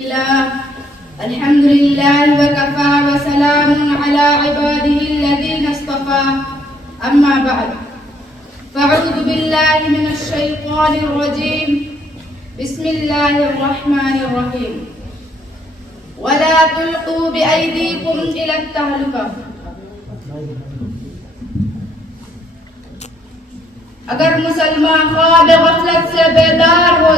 الحمد لله وكفى وسلام على عباده الذين اصطفى أما بعد فأعوذ بالله من الشيطان الرجيم بسم الله الرحمن الرحيم ولا تلقوا بأيديكم إلى التهلكة. اگر مسلمان خواب غفلت سے بیدار ہو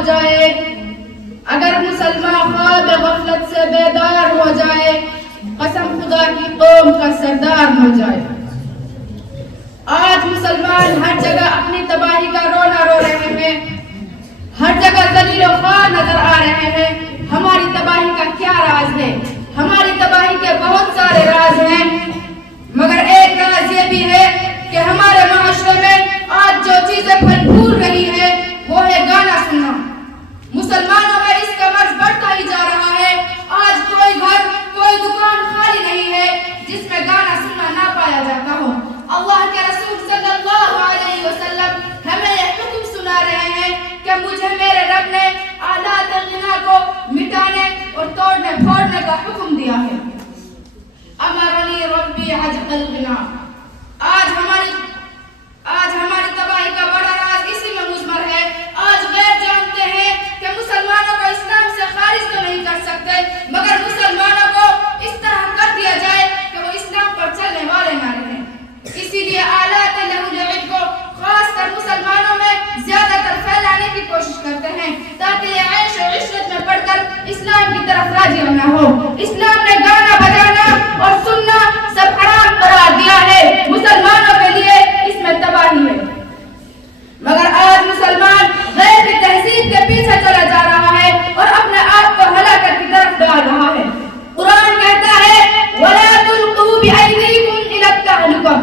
جائے قسم خدا کی قوم کا سردار ہو جائے. آج مسلمان ہر جگہ اپنی تباہی کا رونا رو رہے ہیں, ہر جگہ ذلیل و خوار نظر آ رہے ہیں. ہماری تباہی کا کیا راز ہے؟ ہماری تباہی کے بہت سارے راز ہیں, مگر ایک راز یہ بھی ہے کہ ہمارے معاشرے میں آج جو چیزیں پھل پھول رہی ہے وہ ہے گانا سننا. مسلمانوں میں اس کا مرض بڑھتا ہی جا رہا ہے. آج کوئی گھر, کوئی دکان خالی نہیں ہے جس میں گانا سننا نہ پایا جاتا ہو. اللہ کے رسول صلی اللہ علیہ وسلم ہمیں یہ حکم سنا رہے ہیں کہ مجھے میرے رب نے آلات غنا کو مٹانے اور توڑنے پھوڑنے کا حکم دیا ہے. امرنی ربی عجب الغنا. آج ہماری تباہی کا بڑا راز اسی میں مضمر ہے. آج غیر جانتے ہیں کہ مسلمانوں کو اسلام سے خارج تو نہیں کر سکتے, مگر مسلمانوں کو اس طرح کر دیا جائے کہ وہ اسلام پر چلنے والے نہ رہیں. اسی لیے آلات لہو لعب کو خاص کر مسلمانوں میں زیادہ تر پھیلانے کی کوشش کرتے ہیں تاکہ یہ عیش و عشرت میں پڑھ کر اسلام کی طرف راجع نہ ہو. اسلام نے گانا بجانا اور سننا سب حرام قرار دیا ہے. مسلمانوں کے لیے اس میں تباہی ہے, مگر آج مسلمان غیر کی تہذیب کے پیچھے چلا جا رہا ہے اور اپنے آپ کو ہلاکت کی طرف ڈال رہا ہے. قرآن کہتا ہے وَلَا تُلْقُوا بِأَيْدِيكُمْ إِلَى التَّهْلُكَةِ.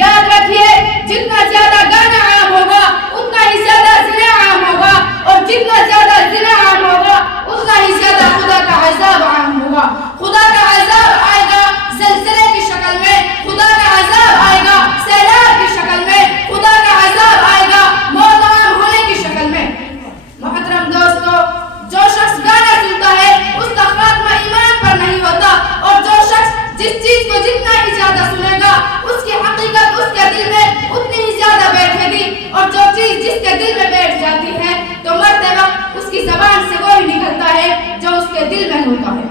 یاد رکھیے, جتنا زیادہ گانا عام ہوگا اتنا ہی زیادہ زنا عام ہوگا, اور جتنا زیادہ زنا عام ہوگا اتنا ہی زیادہ خدا کا عذاب عام ہوگا. خدا کا عذاب آئے گا زلزلے کی شکل میں, خدا کا عذاب آئے گا سیلاب کی شکل میں, خدا کا عذاب آئے گا موت عام ہونے کی شکل میں. محترم دوستو, جو شخص گانا سنتا ہے اس کا خاتمہ ایمان پر نہیں ہوتا, اور جو شخص جس چیز کو جتنا ہی زیادہ سنے گا اس کی حقیقت اس کے دل میں اتنی ہی زیادہ بیٹھے گی, اور جو چیز جس کے دل میں بیٹھ جاتی ہے تو مرتے وقت اس کی زبان سے وہی نکلتا ہے جو اس کے دل میں ہوتا ہے.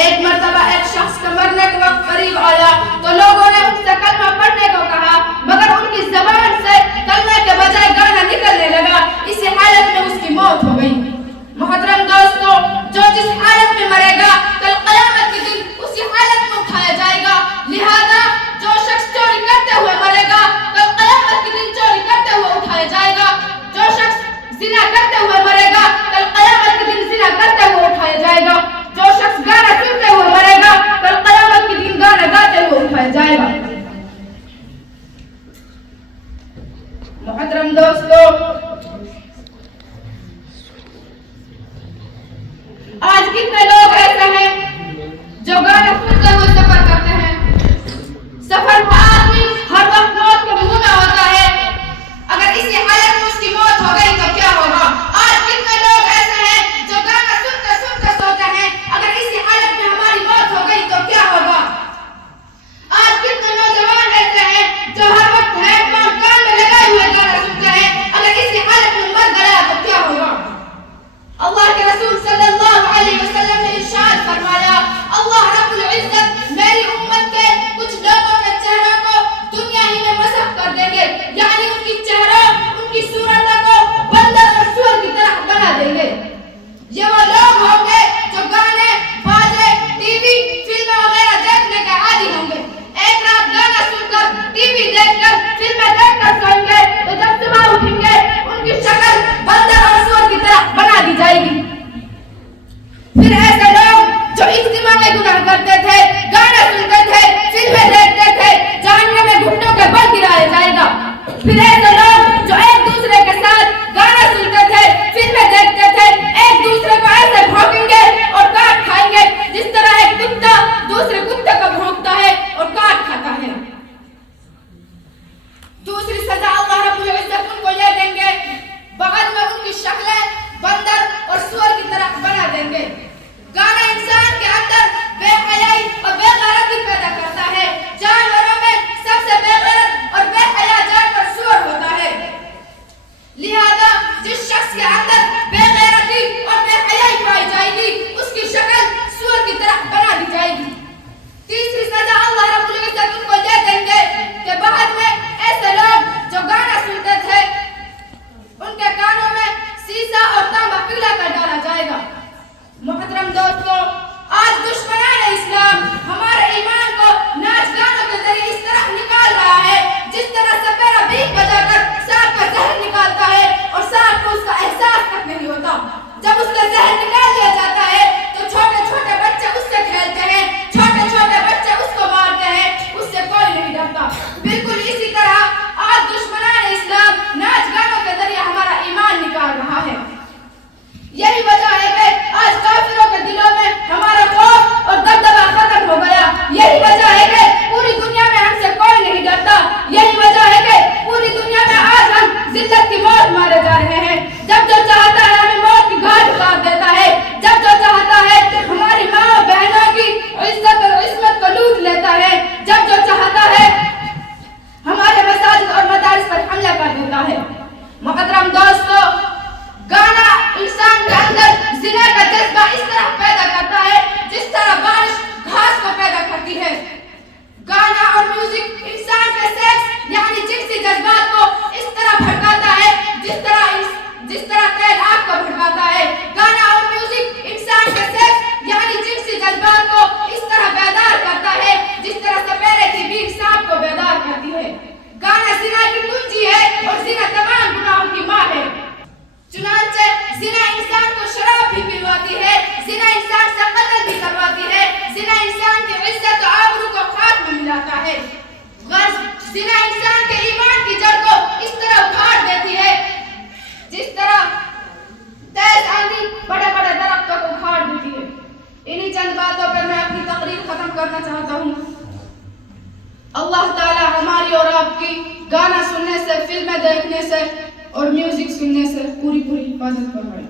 ایک مرتبہ ایک شخص کا مرنے کے وقت قریب آیا تو لوگوں نے اس سے کلمہ پڑھنے کو کہا, مگر ان کی زبان سے کلمے کے بجائے گانا نکلنے لگا. اسی حالت میں اس کی موت ہو گئی. محترم دوستو, جو جس حالت میں مرے گا کل قیامت کے دن اسی حالت میں اٹھایا جائے گا. لہذا جو شخص چوری کرتے ہوئے مرے گا کل قیامت کے دن چوری کرتے ہوئے اٹھایا جائے گا. جو شخص زنا کرتے ہوئے مرے گا کل قیامت کے دن زنا کرتے ہوئے اٹھایا جائے گا. جو شخص گانا سنتے ہوئے مرے گا کل قیامت کے دن گانا گاتے ہوئے اٹھایا جائے گا. محترم دوستو, آج کتنے لوگ ایسے ہیں جو گانا سنتے ہوئے سفر کرتے ہیں. سفر میں آدمی ہر وقت موت کے منہ میں ہوتا ہے. اگر اسی حالت میں اس کی موت ہو گئی تو کیا ہوگا؟ آج کتنے لوگ ایسے ہیں جو گانا سنتے سنتے سوتے ہیں. اگر اسی حالت میں ہماری موت ہو گئی تو کیا ہوگا؟ آج کتنے نوجوان ایسے ہیں جو ہر وقت ہیڈ فون کان میں لگائے ہوئے گانا سنتے ہیں. اگر اسی حالت میں مر گیا تو کیا ہوگا؟ اللہ کے رسول صلی اللہ علیہ وسلم نے ارشاد فرمایا, اللہ رب العزت میری امت کے کچھ لوگوں کے چہروں کو دنیا ہی میں مسخ کر دیں گے, یعنی ان کی چہروں, ان کی صورتوں کو بندر اور سور کی طرح بنا دیں گے. یہ وہ لوگ ہوں گے جو گانے, باجے, ٹی وی, فلمیں وغیرہ دیکھنے کے عادی ہوں گے. ایک رات گانا سن کر, ٹی وی دیکھ کر, فلمیں دیکھ کر سوئیں گے تو جب صبح اٹھیں گے ان کی شکل بندر اور سور کی طرح بنا دی جائے گی. پھر ایسے لوگ جو اجتماع میں گناہ کرتے تھے, گانا سنتے تھے, فلمیں دیکھتے تھے, جہنم میں گھٹنوں کے بل گرایا جائے گا. پھر ایسے لوگ جو ایک دوسرے کے ساتھ گانا سنتے تھے, فلمیں دیکھتے تھے, ایک دوسرے کو ایسے بھونکیں گے اور کاٹ کھائیں گے جس طرح ایک کتا دوسرے کتے کو بھونکتا ہے اور کاٹ کھاتا ہے. دوسری سزا اللہ رب العزت ان کو یہ دیں گے, بغل میں ان کی شکلیں بندر اور سور کی اس طرح پیدا کرتا ہے جس طرح بارش گھاس کو پیدا کرتی ہے. گانا اور میوزک انسان کے سیکس یعنی جنسی جذبات کو اس طرح بھڑکاتا ہے جس طرح تیل آگ کو بھڑکاتا ہے. گانا اور میوزک انسان کے سیکس یعنی جنسی جذبات کو اس طرح بیدار کرتا ہے جس طرح سپیرے کی بیڑ سانپ کو بیدار کرتی ہے. گانا زنا کی کنجی ہے اور زنا تمام گناہوں کی ماں ہے. چنانچہ زنا انسان کو شراب بھی پلواتی ہے, زنا انسان سے قتل بھی کرواتی ہے, زنا انسان کی عزت و آبرو کو خاک میں ملاتا ہے. زنا انسان کے ایمان کی جڑ کو اس طرح اکھاڑ دیتی ہے جس طرح تیز آندھی بڑے بڑے درختوں کو اکھاڑ دیتی ہے. انہی چند باتوں پر میں اپنی تقریر ختم کرنا چاہتا ہوں. اللہ تعالی ہماری اور آپ کی گانا سننے سے, فلمیں دیکھنے سے اور میوزک سننے سے پوری حفاظت فرمائے.